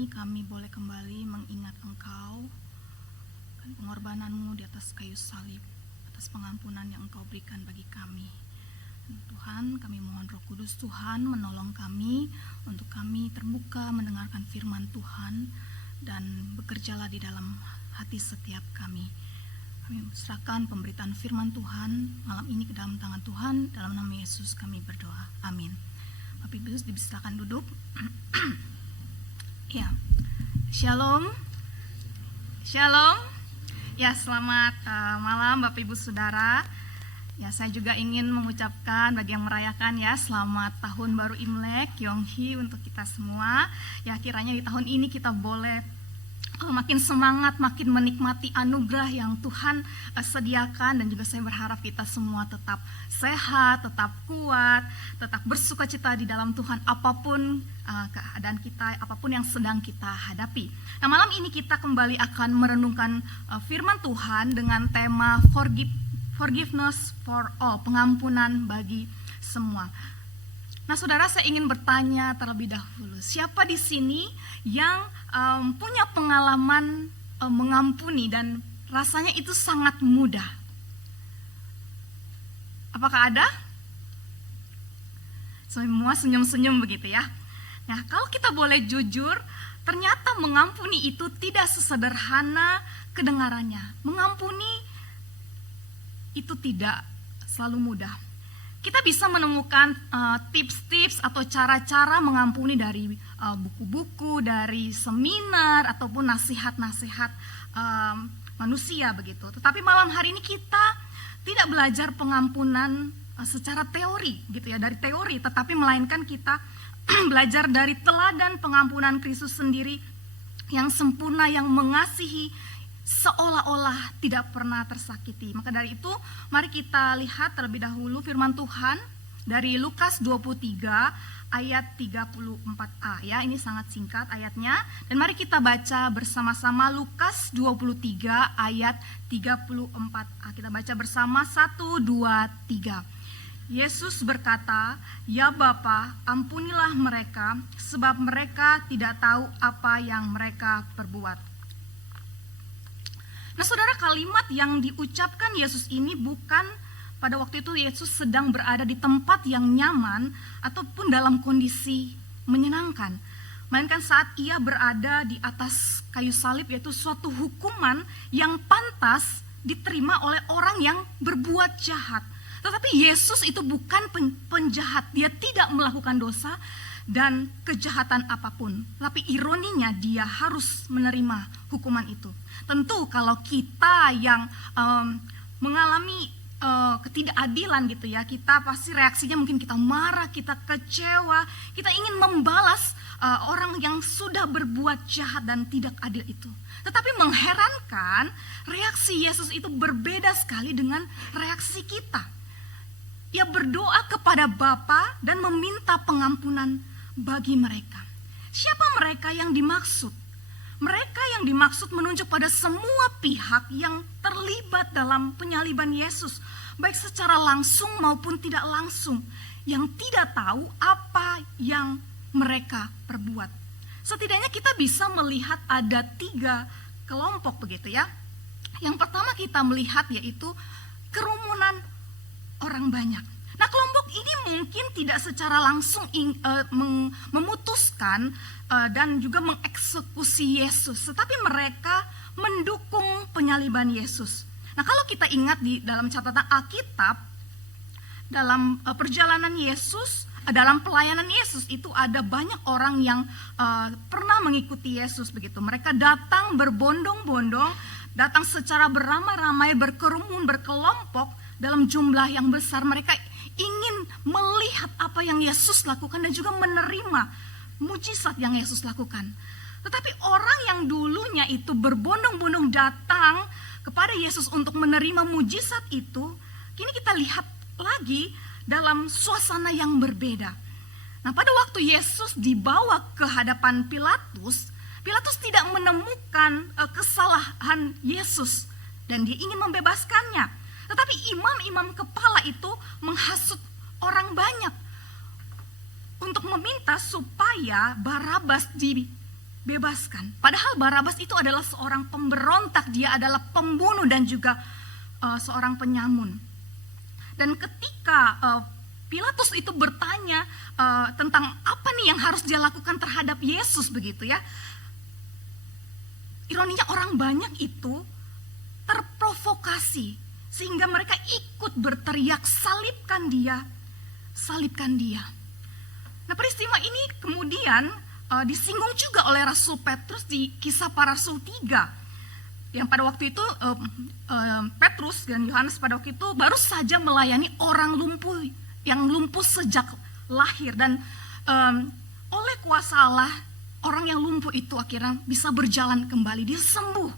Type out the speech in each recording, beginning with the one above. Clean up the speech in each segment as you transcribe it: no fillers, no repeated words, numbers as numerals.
ini kami boleh kembali mengingat Engkau dan pengorbanan-Mu di atas kayu salib, atas pengampunan yang Engkau berikan bagi kami. Dan Tuhan, kami mohon Roh Kudus Tuhan menolong kami untuk kami terbuka mendengarkan firman Tuhan dan bekerjalah di dalam hati setiap kami. Kami serahkan pemberitaan firman Tuhan malam ini ke dalam tangan Tuhan. Dalam nama Yesus kami berdoa. Amin. Bapak Ibu dipersilakan duduk. Ya, Shalom. Shalom. Ya, selamat malam Bapak Ibu Saudara. Ya, saya juga ingin mengucapkan bagi yang merayakan ya, selamat tahun baru Imlek, Yonghi untuk kita semua. Ya, kiranya di tahun ini kita boleh makin semangat, makin menikmati anugerah yang Tuhan sediakan, dan juga saya berharap kita semua tetap sehat, tetap kuat, tetap bersukacita di dalam Tuhan apapun keadaan kita, apapun yang sedang kita hadapi. Nah, malam ini kita kembali akan merenungkan firman Tuhan dengan tema forgiveness for all, pengampunan bagi semua. Nah, saudara, saya ingin bertanya terlebih dahulu, siapa di sini yang punya pengalaman mengampuni dan rasanya itu sangat mudah? Apakah ada? Semua senyum-senyum begitu ya. Nah, kalau kita boleh jujur, ternyata mengampuni itu tidak sesederhana kedengarannya. Mengampuni itu tidak selalu mudah. Kita bisa menemukan tips-tips atau cara-cara mengampuni dari buku-buku, dari seminar, ataupun nasihat-nasihat manusia begitu. Tetapi malam hari ini kita tidak belajar pengampunan secara teori gitu ya, dari teori, tetapi melainkan kita belajar dari teladan pengampunan Kristus sendiri yang sempurna, yang mengasihi, seolah-olah tidak pernah tersakiti. Maka dari itu, mari kita lihat terlebih dahulu firman Tuhan dari Lukas 23 ayat 34a ya. Ini sangat singkat ayatnya, dan mari kita baca bersama-sama Lukas 23 ayat 34a. Kita baca bersama 1, 2, 3. Yesus berkata, "Ya Bapa, ampunilah mereka, sebab mereka tidak tahu apa yang mereka perbuat." Nah, saudara, kalimat yang diucapkan Yesus ini bukan pada waktu itu Yesus sedang berada di tempat yang nyaman ataupun dalam kondisi menyenangkan, melainkan saat ia berada di atas kayu salib, yaitu suatu hukuman yang pantas diterima oleh orang yang berbuat jahat. Tetapi Yesus itu bukan penjahat, dia tidak melakukan dosa dan kejahatan apapun. Tapi ironinya dia harus menerima hukuman itu. Tentu kalau kita yang mengalami ketidakadilan gitu ya, kita pasti reaksinya mungkin kita marah, kita kecewa, kita ingin membalas orang yang sudah berbuat jahat dan tidak adil itu. Tetapi mengherankan, reaksi Yesus itu berbeda sekali dengan reaksi kita. Ia berdoa kepada Bapa dan meminta pengampunan bagi mereka. Siapa mereka yang dimaksud? Mereka yang dimaksud menunjuk pada semua pihak yang terlibat dalam penyaliban Yesus, baik secara langsung maupun tidak langsung, yang tidak tahu apa yang mereka perbuat. Setidaknya kita bisa melihat ada 3 kelompok begitu ya. Yang pertama kita melihat yaitu kerumunan orang banyak. Nah, kelompok ini mungkin tidak secara langsung memutuskan dan juga mengeksekusi Yesus, tetapi mereka mendukung penyaliban Yesus. Nah, kalau kita ingat di dalam catatan Alkitab, dalam perjalanan Yesus, dalam pelayanan Yesus itu ada banyak orang yang pernah mengikuti Yesus begitu. Mereka datang berbondong-bondong, datang secara beramai-ramai, berkerumun, berkelompok dalam jumlah yang besar. Mereka ingin melihat apa yang Yesus lakukan dan juga menerima mujizat yang Yesus lakukan. Tetapi orang yang dulunya itu berbondong-bondong datang kepada Yesus untuk menerima mujizat itu, kini kita lihat lagi dalam suasana yang berbeda. Nah, pada waktu Yesus dibawa ke hadapan Pilatus, Pilatus tidak menemukan kesalahan Yesus dan dia ingin membebaskannya. Tetapi imam-imam kepala itu menghasut orang banyak untuk meminta supaya Barabas bebaskan. Padahal Barabas itu adalah seorang pemberontak, dia adalah pembunuh dan juga seorang penyamun. Dan ketika Pilatus itu bertanya tentang apa nih yang harus dia lakukan terhadap Yesus begitu ya. Ironinya orang banyak itu terprovokasi sehingga mereka ikut berteriak, salibkan dia, salibkan dia. Nah, peristiwa ini kemudian disinggung juga oleh Rasul Petrus di Kisah Para Rasul 3. Yang pada waktu itu Petrus dan Yohanes pada waktu itu baru saja melayani orang lumpuh yang lumpuh sejak lahir, dan oleh kuasa Allah orang yang lumpuh itu akhirnya bisa berjalan kembali, dia sembuh.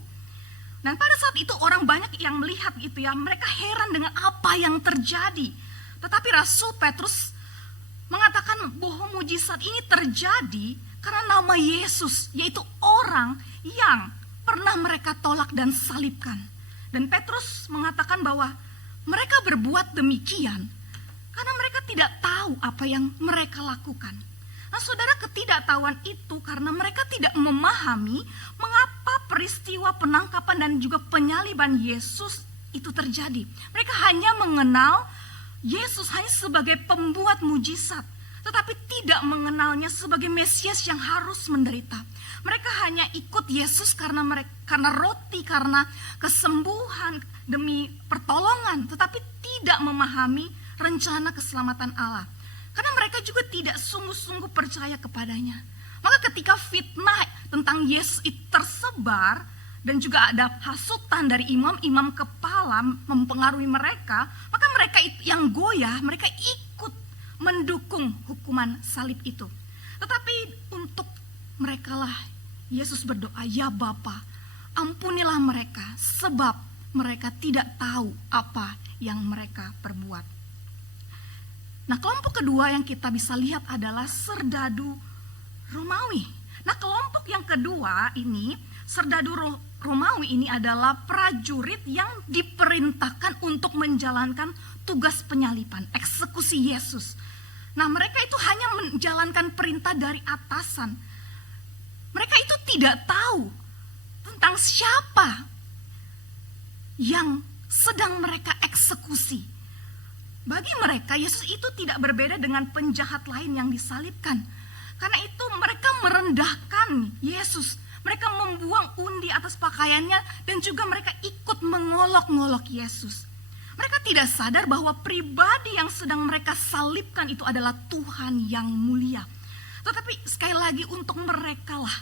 Dan pada saat itu orang banyak yang melihat itu ya, mereka heran dengan apa yang terjadi. Tetapi Rasul Petrus mengatakan bahwa mujizat ini terjadi karena nama Yesus, yaitu orang yang pernah mereka tolak dan salibkan. Dan Petrus mengatakan bahwa mereka berbuat demikian karena mereka tidak tahu apa yang mereka lakukan. Nah, saudara, ketidaktahuan itu karena mereka tidak memahami mengapa peristiwa penangkapan dan juga penyaliban Yesus itu terjadi. Mereka hanya mengenal Yesus hanya sebagai pembuat mujizat, tetapi tidak mengenalnya sebagai Mesias yang harus menderita. Mereka hanya ikut Yesus karena roti, karena kesembuhan, demi pertolongan, tetapi tidak memahami rencana keselamatan Allah. Karena mereka juga tidak sungguh-sungguh percaya kepadanya. Maka ketika fitnah tentang Yesus itu tersebar dan juga ada hasutan dari imam-imam kepala mempengaruhi mereka, maka mereka yang goyah, mereka ikut mendukung hukuman salib itu. Tetapi untuk mereka lah Yesus berdoa, ya Bapa, ampunilah mereka sebab mereka tidak tahu apa yang mereka perbuat. Nah, kelompok kedua yang kita bisa lihat adalah serdadu Romawi. Nah, kelompok yang kedua ini, serdadu Romawi ini adalah prajurit yang diperintahkan untuk menjalankan tugas penyaliban, eksekusi Yesus. Nah, mereka itu hanya menjalankan perintah dari atasan. Mereka itu tidak tahu tentang siapa yang sedang mereka eksekusi. Bagi mereka, Yesus itu tidak berbeda dengan penjahat lain yang disalibkan. Karena itu mereka merendahkan Yesus. Mereka membuang undi atas pakaiannya dan juga mereka ikut mengolok-ngolok Yesus. Mereka tidak sadar bahwa pribadi yang sedang mereka salibkan itu adalah Tuhan yang mulia. Tetapi sekali lagi untuk mereka lah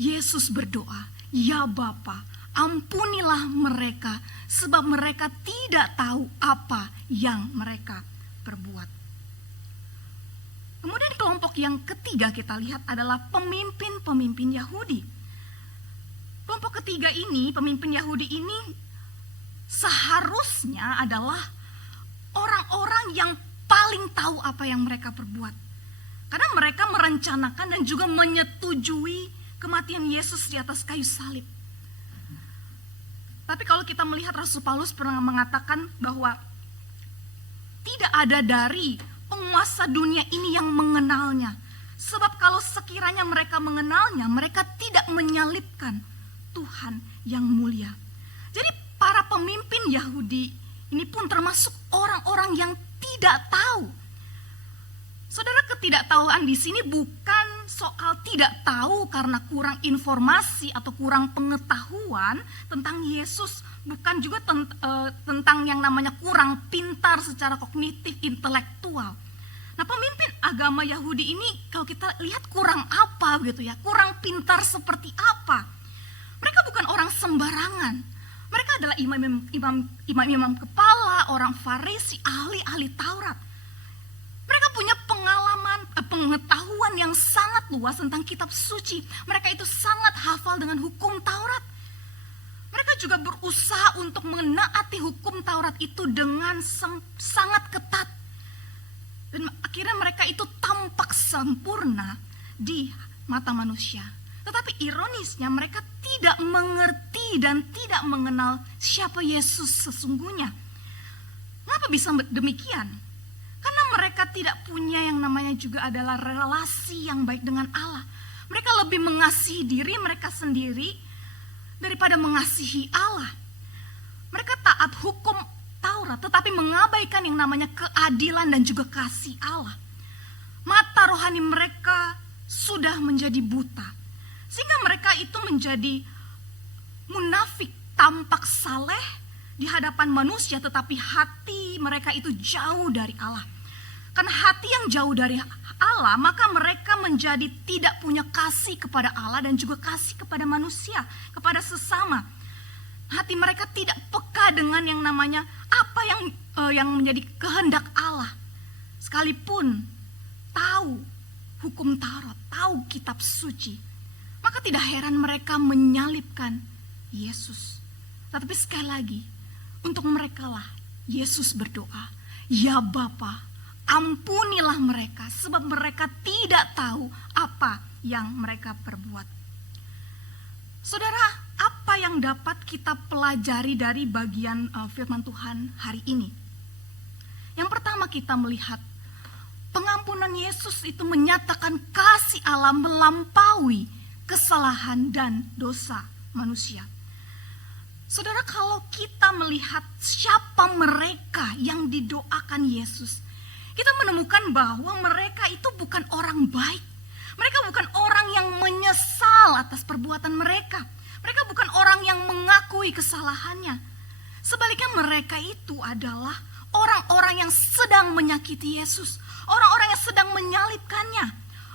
Yesus berdoa, ya Bapa, ampunilah mereka sebab mereka tidak tahu apa yang mereka perbuat. Kemudian kelompok yang ketiga kita lihat adalah pemimpin-pemimpin Yahudi. Kelompok ketiga ini, pemimpin Yahudi ini seharusnya adalah orang-orang yang paling tahu apa yang mereka perbuat. Karena mereka merencanakan dan juga menyetujui kematian Yesus di atas kayu salib. Tapi kalau kita melihat Rasul Paulus pernah mengatakan bahwa tidak ada dari penguasa dunia ini yang mengenalnya. Sebab kalau sekiranya mereka mengenalnya, mereka tidak menyalibkan Tuhan yang mulia. Jadi para pemimpin Yahudi ini pun termasuk orang-orang yang tidak tahu. Saudara, ketidaktahuan di sini bukan soal tidak tahu karena kurang informasi atau kurang pengetahuan tentang Yesus, bukan juga tentang yang namanya kurang pintar secara kognitif, intelektual. Nah, pemimpin agama Yahudi ini kalau kita lihat kurang apa gitu ya, kurang pintar seperti apa. Mereka bukan orang sembarangan. Mereka adalah imam-imam kepala, orang Farisi, ahli-ahli Taurat. Mereka punya pengetahuan yang sangat luas tentang kitab suci. Mereka itu sangat hafal dengan hukum Taurat. Mereka juga berusaha untuk menaati hukum Taurat itu dengan sangat ketat. Dan akhirnya mereka itu tampak sempurna di mata manusia. Tetapi ironisnya mereka tidak mengerti dan tidak mengenal siapa Yesus sesungguhnya. Mengapa bisa demikian? Karena mereka tidak punya yang namanya juga adalah relasi yang baik dengan Allah. Mereka lebih mengasihi diri mereka sendiri daripada mengasihi Allah. Mereka taat hukum Taurat, tetapi mengabaikan yang namanya keadilan dan juga kasih Allah. Mata rohani mereka sudah menjadi buta, sehingga mereka itu menjadi munafik, tampak saleh di hadapan manusia, tetapi hati mereka itu jauh dari Allah. Karena hati yang jauh dari Allah, maka mereka menjadi tidak punya kasih kepada Allah dan juga kasih kepada manusia, kepada sesama. Hati mereka tidak peka dengan yang namanya apa yang menjadi kehendak Allah. Sekalipun tahu hukum Taurat, tahu kitab suci, maka tidak heran mereka menyalibkan Yesus. Tetapi sekali lagi, untuk merekalah Yesus berdoa, "Ya Bapa, ampunilah mereka, sebab mereka tidak tahu apa yang mereka perbuat." Saudara, apa yang dapat kita pelajari dari bagian firman Tuhan hari ini? Yang pertama, kita melihat pengampunan Yesus itu menyatakan kasih Allah melampaui kesalahan dan dosa manusia. Saudara, kalau kita melihat siapa mereka yang didoakan Yesus, kita menemukan bahwa mereka itu bukan orang baik. Mereka bukan orang yang menyesal atas perbuatan mereka. Mereka bukan orang yang mengakui kesalahannya. Sebaliknya mereka itu adalah orang-orang yang sedang menyakiti Yesus. Orang-orang yang sedang menyalibkannya.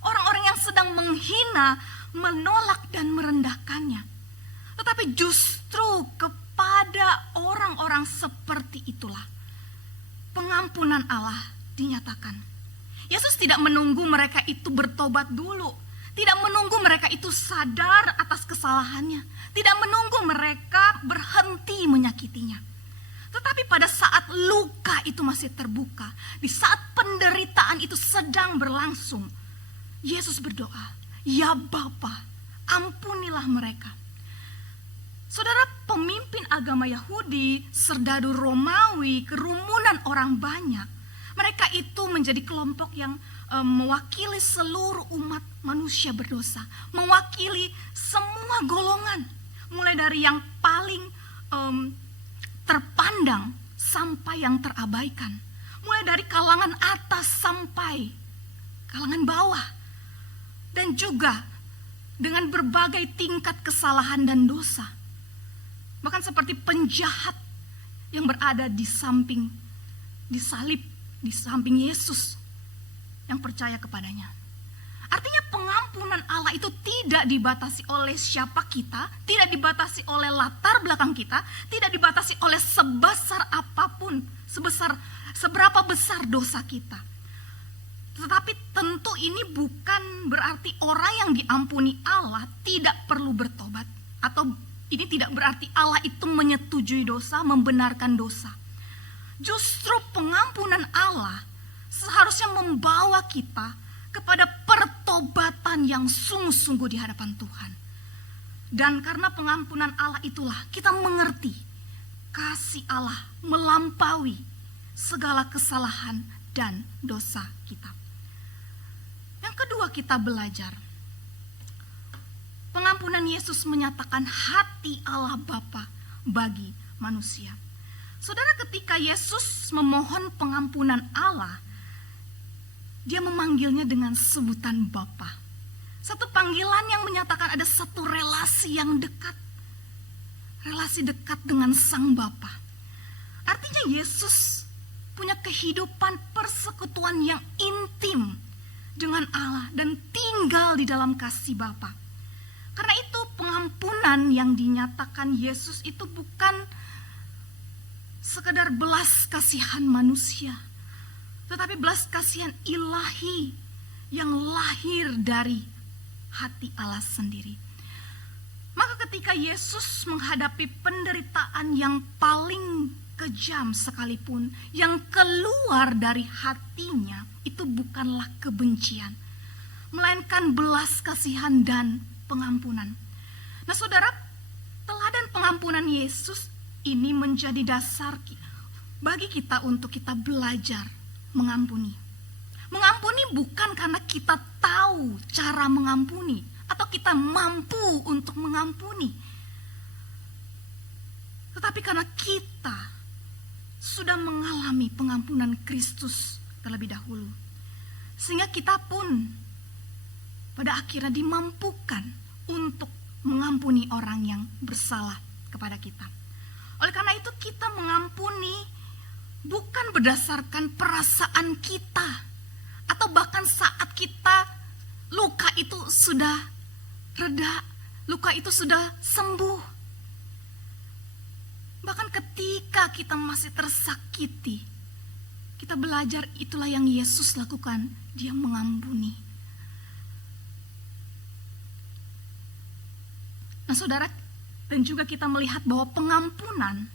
Orang-orang yang sedang menghina, menolak dan merendahkannya. Tetapi justru kepada orang-orang seperti itulah pengampunan Allah dinyatakan. Yesus tidak menunggu mereka itu bertobat dulu. Tidak menunggu mereka itu sadar atas kesalahannya. Tidak menunggu mereka berhenti menyakitinya. Tetapi pada saat luka itu masih terbuka, di saat penderitaan itu sedang berlangsung, Yesus berdoa, "Ya Bapa, ampunilah mereka." Saudara, pemimpin agama Yahudi, serdadu Romawi, kerumunan orang banyak, mereka itu menjadi kelompok yang mewakili seluruh umat manusia berdosa, mewakili semua golongan, mulai dari yang paling terpandang sampai yang terabaikan, mulai dari kalangan atas sampai kalangan bawah, dan juga dengan berbagai tingkat kesalahan dan dosa. Bahkan seperti penjahat yang berada di samping disalib, di samping Yesus yang percaya kepadanya. Artinya pengampunan Allah itu tidak dibatasi oleh siapa kita, tidak dibatasi oleh latar belakang kita, tidak dibatasi oleh sebesar apapun, seberapa besar dosa kita. Tetapi tentu ini bukan berarti orang yang diampuni Allah tidak perlu bertobat, atau ini tidak berarti Allah itu menyetujui dosa, membenarkan dosa. Justru pengampunan Allah seharusnya membawa kita kepada pertobatan yang sungguh-sungguh di hadapan Tuhan. Dan karena pengampunan Allah itulah kita mengerti kasih Allah melampaui segala kesalahan dan dosa kita. Yang kedua, kita belajar pengampunan Yesus menyatakan hati Allah Bapa bagi manusia. Saudara, ketika Yesus memohon pengampunan Allah, dia memanggilnya dengan sebutan Bapa. Satu panggilan yang menyatakan ada satu relasi yang dekat. Relasi dekat dengan Sang Bapa. Artinya Yesus punya kehidupan persekutuan yang intim dengan Allah dan tinggal di dalam kasih Bapa. Karena itu pengampunan yang dinyatakan Yesus itu bukan sekedar belas kasihan manusia, tetapi belas kasihan ilahi yang lahir dari hati Allah sendiri. Maka ketika Yesus menghadapi penderitaan yang paling kejam sekalipun, yang keluar dari hatinya itu bukanlah kebencian, melainkan belas kasihan dan pengampunan. Nah saudara, teladan pengampunan Yesus ini menjadi dasar bagi kita untuk kita belajar mengampuni. Mengampuni bukan karena kita tahu cara mengampuni atau kita mampu untuk mengampuni. Tetapi karena kita sudah mengalami pengampunan Kristus terlebih dahulu, sehingga kita pun pada akhirnya dimampukan untuk mengampuni orang yang bersalah kepada kita. Oleh karena itu kita mengampuni bukan berdasarkan perasaan kita, atau bahkan saat kita luka itu sudah reda, luka itu sudah sembuh. Bahkan ketika kita masih tersakiti, kita belajar itulah yang Yesus lakukan, dia mengampuni. Nah saudara, dan juga kita melihat bahwa pengampunan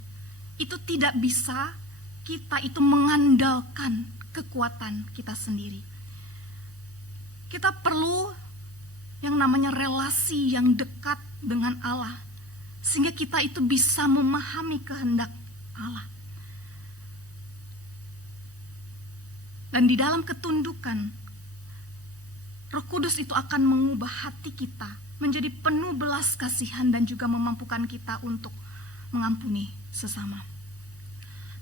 itu tidak bisa kita itu mengandalkan kekuatan kita sendiri. Kita perlu yang namanya relasi yang dekat dengan Allah, sehingga kita itu bisa memahami kehendak Allah. Dan di dalam ketundukan, Roh Kudus itu akan mengubah hati kita menjadi penuh belas kasihan dan juga memampukan kita untuk mengampuni sesama.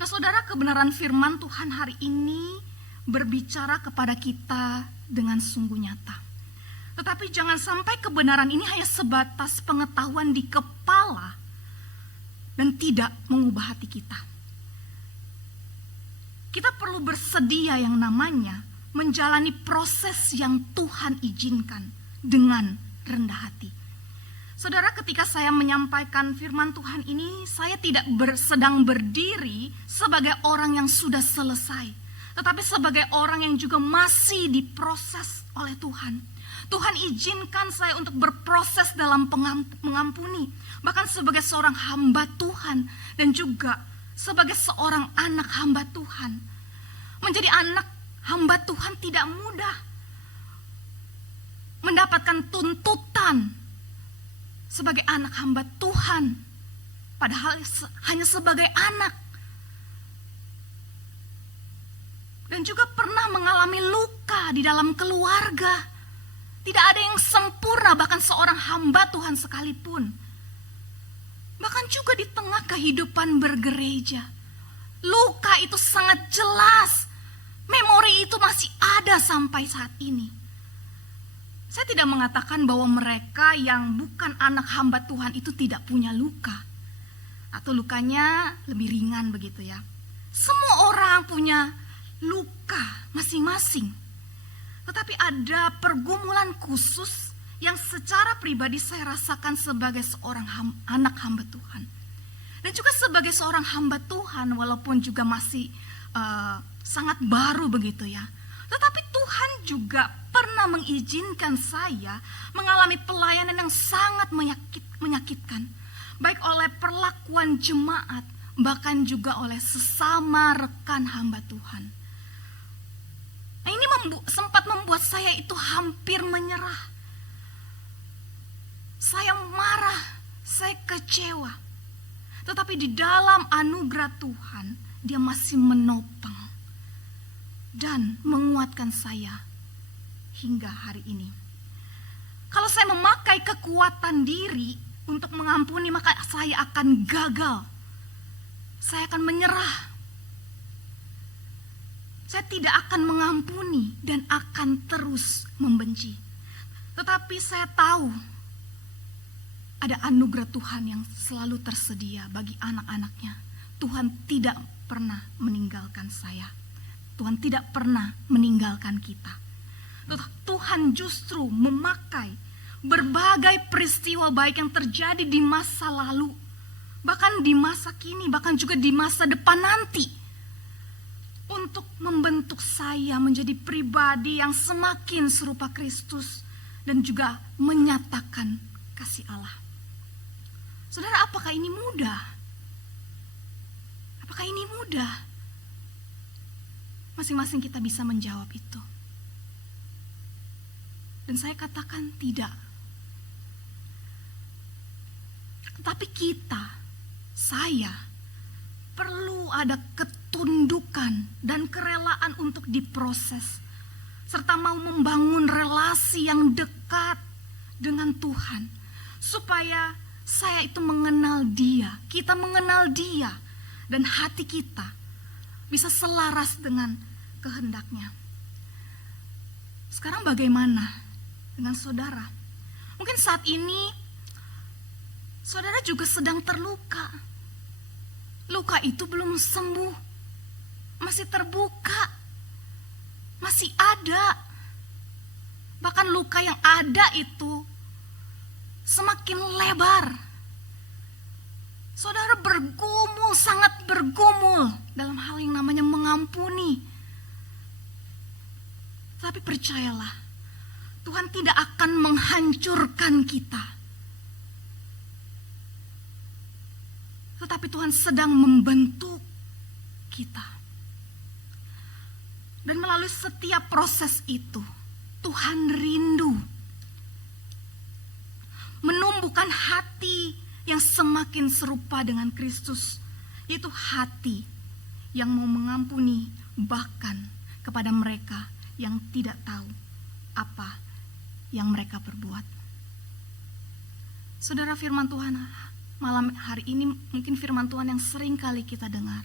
Nah saudara, kebenaran firman Tuhan hari ini berbicara kepada kita dengan sungguh nyata. Tetapi jangan sampai kebenaran ini hanya sebatas pengetahuan di kepala dan tidak mengubah hati kita. Kita perlu bersedia yang namanya menjalani proses yang Tuhan izinkan dengan rendah hati. Saudara, ketika saya menyampaikan firman Tuhan ini, saya tidak sedang berdiri sebagai orang yang sudah selesai, tetapi sebagai orang yang juga masih diproses oleh Tuhan. Tuhan izinkan saya untuk berproses dalam mengampuni, bahkan sebagai seorang hamba Tuhan dan juga sebagai seorang anak hamba Tuhan. Menjadi anak hamba Tuhan tidak mudah. Mendapatkan tuntutan sebagai anak hamba Tuhan, padahal hanya sebagai anak. Dan juga pernah mengalami luka di dalam keluarga. Tidak ada yang sempurna, bahkan seorang hamba Tuhan sekalipun. Bahkan juga di tengah kehidupan bergereja, luka itu sangat jelas. Memori itu masih ada sampai saat ini. Saya tidak mengatakan bahwa mereka yang bukan anak hamba Tuhan itu tidak punya luka, atau lukanya lebih ringan begitu ya. Semua orang punya luka masing-masing. Tetapi ada pergumulan khusus yang secara pribadi saya rasakan sebagai seorang anak hamba Tuhan. Dan juga sebagai seorang hamba Tuhan, walaupun juga masih sangat baru begitu ya. Tetapi Tuhan juga pernah mengizinkan saya mengalami pelayanan yang sangat menyakitkan. Baik oleh perlakuan jemaat, bahkan juga oleh sesama rekan hamba Tuhan. Nah ini sempat membuat saya itu hampir menyerah. Saya marah, saya kecewa. Tetapi di dalam anugerah Tuhan, dia masih menopang dan menguatkan saya hingga hari ini. Kalau saya memakai kekuatan diri untuk mengampuni, maka saya akan gagal. Saya akan menyerah. Saya tidak akan mengampuni dan akan terus membenci. Tetapi saya tahu ada anugerah Tuhan yang selalu tersedia bagi anak-anaknya. Tuhan tidak pernah meninggalkan saya. Tuhan tidak pernah meninggalkan kita. Tuhan justru memakai berbagai peristiwa baik yang terjadi di masa lalu, bahkan di masa kini, bahkan juga di masa depan nanti, untuk membentuk saya menjadi pribadi yang semakin serupa Kristus dan juga menyatakan kasih Allah. Saudara, apakah ini mudah? Apakah ini mudah? Masing-masing kita bisa menjawab itu. Dan saya katakan tidak. Tetapi kita, saya, perlu ada ketundukan dan kerelaan untuk diproses. Serta mau membangun relasi yang dekat dengan Tuhan, supaya saya itu mengenal Dia, kita mengenal Dia, dan hati kita bisa selaras dengan kehendaknya. Sekarang bagaimana dengan saudara? Mungkin saat ini saudara juga sedang terluka. Luka itu belum sembuh, masih terbuka, masih ada. Bahkan luka yang ada itu semakin lebar. Saudara bergumul, sangat bergumul dalam hal yang namanya mengampuni. Tapi percayalah, Tuhan tidak akan menghancurkan kita. Tetapi Tuhan sedang membentuk kita. Dan melalui setiap proses itu, Tuhan rindu menumbuhkan hati yang semakin serupa dengan Kristus, yaitu hati yang mau mengampuni bahkan kepada mereka yang tidak tahu apa yang mereka perbuat. Saudara, firman Tuhan malam hari ini mungkin firman Tuhan yang sering kali kita dengar.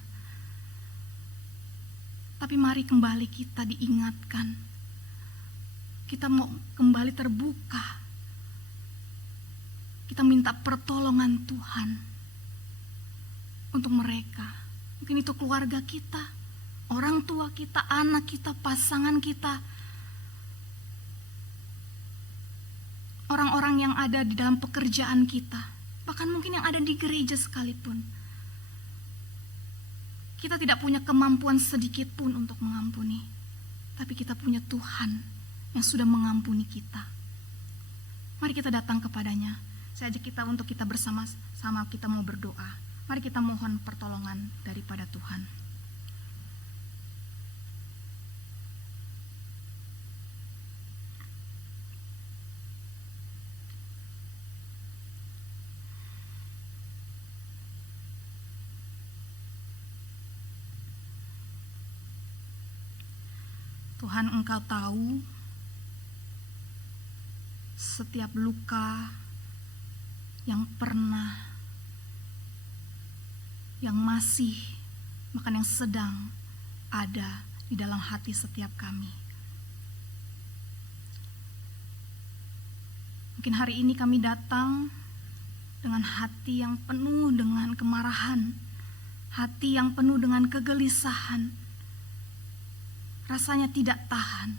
Tapi mari kembali kita diingatkan. Kita mau kembali terbuka. Kita minta pertolongan Tuhan untuk mereka. Mungkin itu keluarga kita, orang tua kita, anak kita, pasangan kita, orang-orang yang ada di dalam pekerjaan kita, bahkan mungkin yang ada di gereja sekalipun. Kita tidak punya kemampuan sedikit pun untuk mengampuni, tapi kita punya Tuhan yang sudah mengampuni kita. Mari kita datang kepadanya. Saya ajak kita untuk kita bersama-sama kita mau berdoa. Mari kita mohon pertolongan daripada Tuhan. Tuhan, Engkau tahu setiap luka yang pernah, yang masih, bahkan yang sedang ada di dalam hati setiap kami. Mungkin hari ini kami datang dengan hati yang penuh dengan kemarahan, hati yang penuh dengan kegelisahan, rasanya tidak tahan.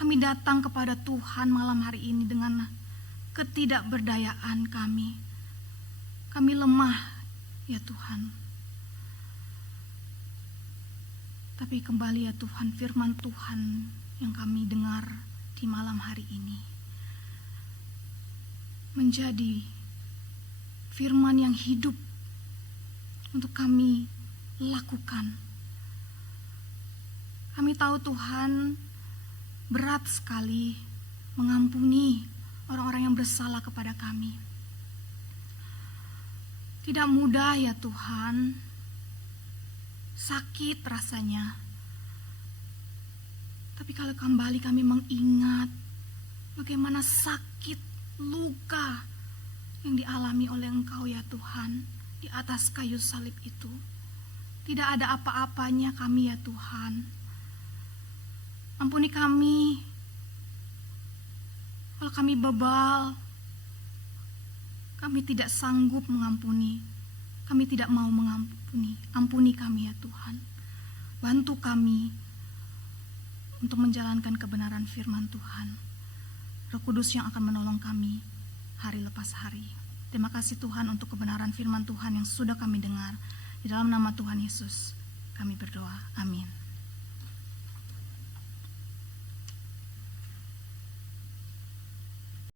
Kami datang kepada Tuhan malam hari ini dengan ketidakberdayaan kami. Kami lemah, ya Tuhan. Tapi kembali ya Tuhan, firman Tuhan yang kami dengar di malam hari ini menjadi firman yang hidup untuk kami lakukan. Kami tahu Tuhan berat sekali mengampuni orang-orang yang bersalah kepada kami. Tidak mudah ya Tuhan, sakit rasanya. Tapi kalau kembali kami mengingat bagaimana sakit, luka yang dialami oleh Engkau ya Tuhan di atas kayu salib itu. Tidak ada apa-apanya kami ya Tuhan. Ampuni kami kalau kami bebal, kami tidak sanggup mengampuni, kami tidak mau mengampuni. Ampuni kami ya Tuhan. Bantu kami untuk menjalankan kebenaran firman Tuhan. Roh Kudus yang akan menolong kami hari lepas hari. Terima kasih Tuhan untuk kebenaran firman Tuhan yang sudah kami dengar. Di dalam nama Tuhan Yesus kami berdoa. Amin.